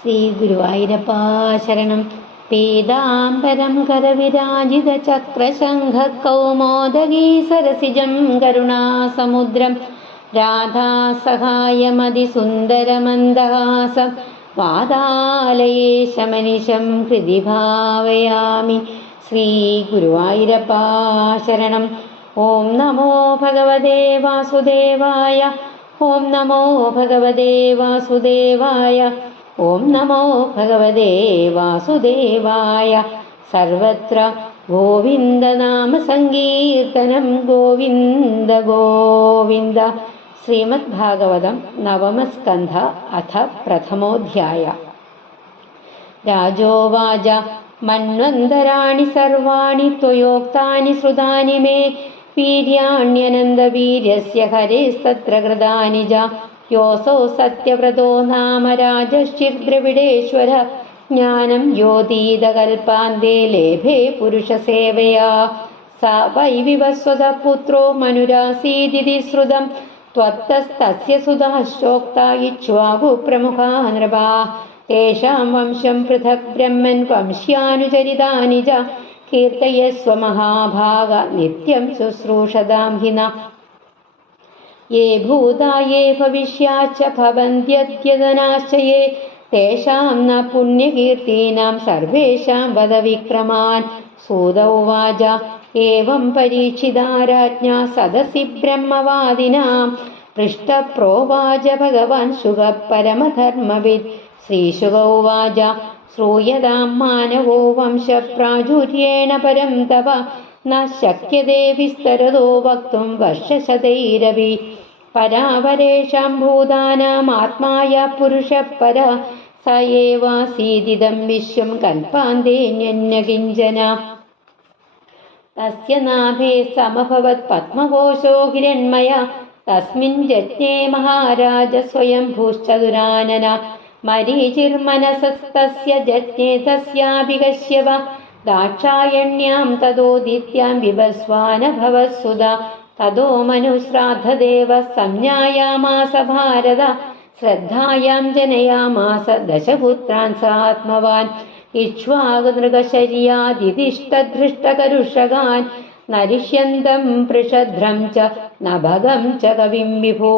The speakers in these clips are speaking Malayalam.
ശ്രീഗുരുവായൂരപ്പാ ശരണം. പീതാംബരം കരവിരാജിതചക്രശംഖകൗമോദഗീ സരസിജം കരുണാസമുദ്രം രാധാസഹായമതിസുന്ദരമന്ദഹാസം വാതാലയേശമനിശം ഹൃദി ഭാവയാമി. ശ്രീഗുരുവായൂരപ്പാ ശരണം. ഓം നമോ ഭഗവതേ വാസുദേവായ. ഓം നമോ ഭഗവതേ വാസുദേവായ. ഓം നമോ ഭഗവതേ വാസുദേവായ. സർവത്ര ഗോവിന്ദനാമ സങ്കീർത്തനം. ഗോവിന്ദ ഗോവിന്ദ. ശ്രീമദ് ഭാഗവതം നവമസ്കന്ധ അഥ പ്രഥമോധ്യായ. രാജോവാച മന്വന്തരാണി സർവാണി ത്വയോക്താനി ശ്രുതാനി മേ വീര്യാണ്യനന്ദവീര്യസ്യ ഹരേസ്തത്ര കൃതാനി ജ യോസോ സത്യവ്രതോ നാമ രാജശ്ചിദ്രവിടേശ്വര ജ്ഞാനം യോതീതകൽപാന്തേ ലേഭേ പുരുഷസേവയാ സ വൈ വിവസ്വത പുത്രോ മനുരാസീദിതി ശ്രുതം ത്വത്തസ്തസ്യ സുതാശ്ചോക്ത ഇക്ഷ്വാകു പ്രമുഖാ നൃപാ തേഷാം വംശം പൃഥക് ബ്രഹ്മൻ വംശ്യാനുചരിതാനി ച കീർത്തയസ്വ മഹാഭാഗ നിത്യം ശുശ്രൂഷതാം ഹിന യേ ഭൂതാ യേ ഭവിഷ്യാച്ച ഭവന്ത്യദ്യതനാശ്ച യേ തേഷാം ന പുണ്യകീർത്തീനാം സർവേഷാം വദ വിക്രമാൻ. സൂത ഉവാച ഏവം പരീക്ഷിതാ രാജ്ഞാ സദസി ബ്രഹ്മവാദിനാം പൃഷ്ടപ്രോവാച ഭഗവാൻ ശുകഃ പരമധർമ്മവിദ്. ശ്രീശുക ഉവാച ശ്രൂയതാം മാനവോ വംശപ്രാചുര്യേണ പരം തവ ന ശക്യതേ വിസ്തരതോ വക്തും വർഷശതൈരപി പരാവരേഷാം ഭൂതാനാമാത്മായ പുരുഷപര സ ഏവാസീദിദം വിശ്വം കൽപ്പാന്തേന്യന്ന കിഞ്ചന. തസ്യ നാഭേ സമഭവത് പത്മകോശോ ഹിരണ്മയ തസ്മിൻ ജജ്ഞേ മഹാരാജ സ്വയംഭൂശ്ചതുരാനന മരീചിർമനസസ്തസ്യ ജജ്ഞേ തസ്യാഭികശ്യവ ദാക്ഷായണ്യാം തതോദിത്യാം വിഭസ്വാനഭവസുത തതോ മനുശ്രാദ്ധദേവ സംജ്ഞായാമാസ ഭാരത ശ്രദ്ധായാം ജനയാമാസ ദശപുത്രാൻ സാത്മവാൻ ഇക്ഷ്വാകുനൃഗശര്യാദിതിഷ്ടധൃഷ്ടകരുഷകാൻ നരിഷ്യന്തം പൃഷധ്രം ച നഭഗം ച കവിം വിഭോ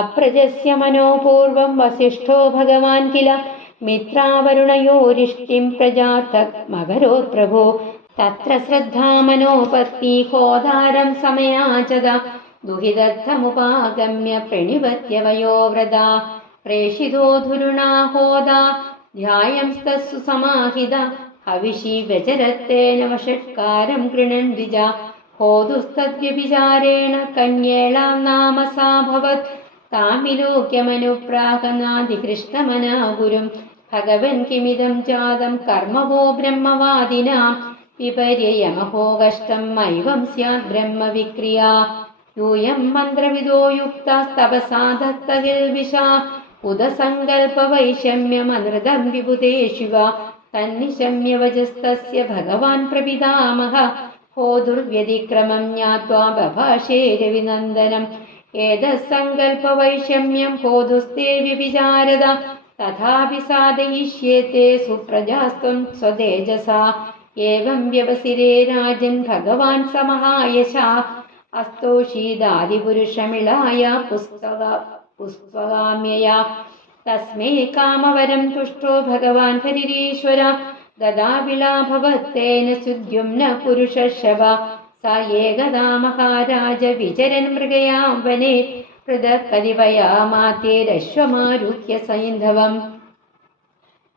അപ്രജസ്യ മനോപൂർവം വസിഷ്ഠോ ഭഗവാൻ കില മിത്രാവരുണയോരിഷ്ടിം പ്രജാതക് മകരോത് പ്രഭോ തത്ര ശ്രദ്ധാമനോപത്തി ഹോതാരം സമയാചത ദുഹിതർത്ഥമുപാഗമ്യ പ്രണിപത്യവയോവ്രത പ്രേഷിതോ ധുരുണാ ഹോദാ ധ്യായംസ്തസ്സു സമാഹിത ഹവിഷി വ്യചരത്തേന വഷട്കാരം ഗൃണൻ ദ്വിജ ഹോതുസ്തദ്വ്യഭിചാരേണ കന്യേളാം നാമ സാഭവത് താമിലോക്യമനുപ്രാഹനാദികൃഷ്ണമനാ ഗുരും ഭഗവൻ കിമിദം ജാതം കർമ്മവോ ബ്രഹ്മവാദിനാം വിപര്യയമഹോ കഷ്ടം മൈവം സ്യാത് ബ്രഹ്മവിക്രിയാ യൂയം മന്ത്രവിദോ യുക്തസ്തപസാധത്തകിൽവിഷാ ഉദസങ്കൽപവൈഷമ്യമനൃതം വിബുധേ ശിവ തന്നിശമ്യവചസ്തസ്യ ഭഗവാൻ പ്രപിതാമഹ ഹോതുർവ്യതിക്രമം ജ്ഞാത്വാ ബഭാഷേ രവിനന്ദനം ഏതസങ്കൽപവൈഷമ്യം ഹോതുസ്തേ വ്യഭിചാരത തഥാപി സാധയിഷ്യേത്തെ സുപ്രജാസ്ത്വം സ്വതേജസാ ഏവം വ്യവസിരേ രാജൻ ഭഗവാൻ സമഹായശാ അസ്തോഷീദാദിപുരുഷമിളായ പുസ്തകാമ്യയാ തസ്മൈ കാമവരം തുഷ്ടോ ഭഗവാൻ ഹരിരീശ്വര ദദാവിളാഭവത്തേന സുദ്യുമ്ന പുരുഷശവ സ ഏകദാ മഹാരാജ വിചരൻ മൃഗയാം വനെ പൃഥക് കതിപയാമാതേരശ്വമാരുഹ്യ സൈന്ധവം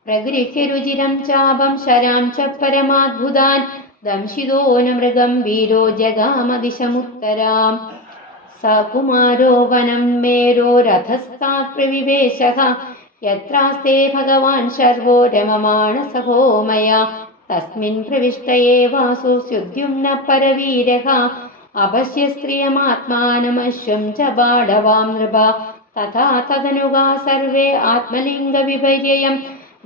പ്രഗൃഹ്യ രുചിരം ചാപം ശരാം ച പരമാദ്ഭുതാൻ ദംശിതോ ന മൃഗം വീരോ ജഗാമദിശമുത്തരാം സ കുമാരോ വനം മേരോ രഥസ്ഥാത് പ്രവിവേശഃ യത്രാസ്തേ ഭഗവാൻ ശർവോ രമമാണ സഹോ മയാ തസ്മിൻ പ്രവിഷ്ട ഏവാസു സ്യുദ്യുമ്ന പരവീരഃ അപശ്യ സ്ത്രിയമാത്മാനമശ്വം ച ബാഢവാം നൃപ തഥാ തദനുഗാ സർവേ ആത്മലിംഗവിപര്യം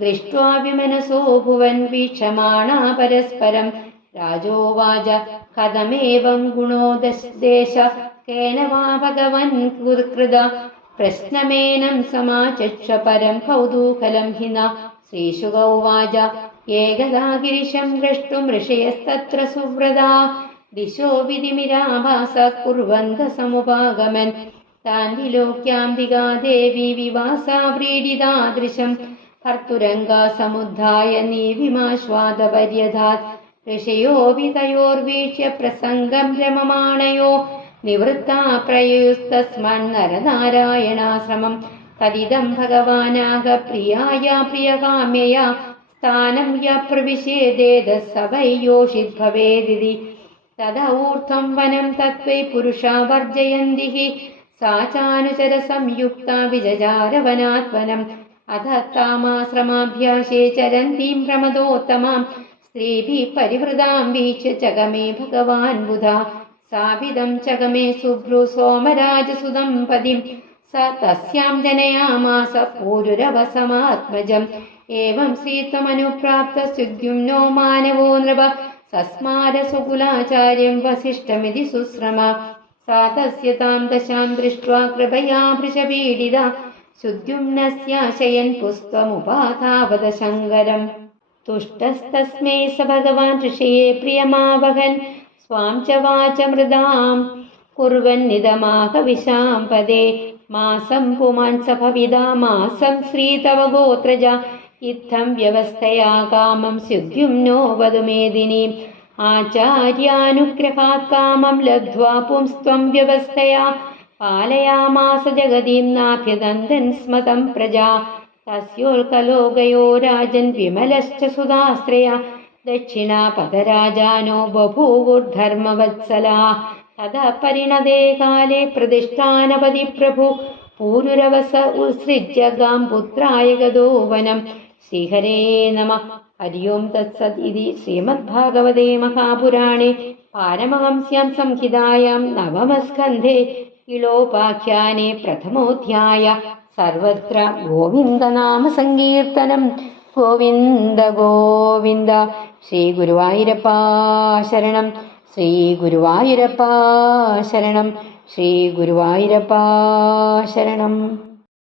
ദൃഷ്ട്വാ വിമനസോ ഭുവൻ വീക്ഷമാണാ പരസ്പരം. രാജോവാച കഥമേവം ഗുണോ ദേശ കേന വാ ഭഗവൻ കൃത പ്രശ്നമേനം സമാചക്ഷ പരം കൗതൂഹലം ഹിന ശ്രീശുക ഉവാച ഏകദാ ഗിരിശം ദ്രഷ്ടും ഋഷയസ്തത്ര സുവ്രതാ ദിശോ വിധിമിരാഭാസ കുർവന്ത സമുപാഗമൻ താൻ വിലോക്യാംബികാ ദേവി വിവാസാ വ്രീഡിതാദൃശം ഭർത്തുരംഗാ സമുദ്ധായ നീവിമാശ്വാദപര്യധാത് ഋഷയോ വിതയോർവീക്ഷ്യ പ്രസംഗം രമമാണയോ നിവൃത്താ പ്രയുസ്തസ്മൻ നരനാരായണാശ്രമം തദിദം ഭഗവാനാക പ്രിയായ പ്രിയകാമ്യയാ സ്ഥാനം യ പ്രവിശേദേത സ വൈ യോഷിത് ഭവേദിതി തദ ഊർധ്വം വനം തത്വൈ പുരുഷാ വർജയന്തി സാ ചാനുചര സംയുക്ത വിജചാരവനാത്വനം അധ താമാശ്രമാഭ്യാസേ ചരന്തീം പ്രമദോത്തമാം സ്ത്രീഭിः പരിവൃതാം വീക്ഷ്യ ചഗമേ ഭഗവാൻ ബുധാ സാഭിതം ചഗമേ സുഭ്രു സോമരാജസുതം പതിം സ തസ്യാം ജനയാമാസ പൂരുരവസമാത്മജം ഏവം ശ്രീത്വമനുപ്രാപ്ത സുദ്യുമ്നോ മാനവോ നൃപ സസ്മാര സുകുലാചാര്യം വസിഷ്ഠമിതി സുശ്രമ സാ തസ്യ താം ദശാം ദൃഷ്ട്വാ കൃപയാ വൃഷപീഡിത സുദ്യുമ്നസ്യാശയൻ പുസ്ത്വമുപാധാവത ശങ്കരം തുഷ്ടസ്തസ്മൈ സ ഭഗവാൻ ഋഷയെ പ്രിയമാവഹൻ സ്വാം ച വാചമൃതാം കുർവന്നിദമാഹ വിശാം പദേ മാസം പുമാൻ സ ഭവിതാ മാസം ശ്രീ തവ ഗോത്രജ ഇത്തം വ്യവസ്ഥയാ കാമം സ്യുദ്യുമ്നോ വദു മേദിനീം ആചാര്യാനുഗ്രഹാത് കാമം ലബ്ധ്വാ പുംസ്ത്വം വ്യവസ്ഥയാ പാലയാമാസ ജഗതീം നാഭ്യദന്തൻ സ്മതം പ്രജാ തസ്യോൽകലോകയോ രാജൻ വിമലശ്ച സുധാശ്രയ ദക്ഷിണാപദരാജാനോ ബഭൂവുർധർമ്മവത്സലാ തദ പരിണതേ കാലേ പ്രതിഷ്ഠാനപതി പ്രഭു പൂരുരവസ ഉത്സൃജ്യ ഗാം പുത്രായ ഗതോ വനം ശ്രീഹരേ നമഃ. ഹരി ഓം തത്സത് ഇതി ശ്രീമദ്ഭാഗവതേ മഹാപുരാണേ പാരമഹംസ്യാം സംഹിതായാം നവമസ്കന്ധേ ഇളോപാഖ്യാനേ പ്രഥമോധ്യായ സർവത്ര ഗോവിന്ദനാമ സങ്കീർത്തനം. ഗോവിന്ദ ഗോവിന്ദ. ശ്രീ ഗുരുവായൂരപ്പാ ശരണം. ശ്രീ ഗുരുവായൂരപ്പാ ശരണം. ശ്രീ ഗുരുവായൂരപ്പാ ശരണം.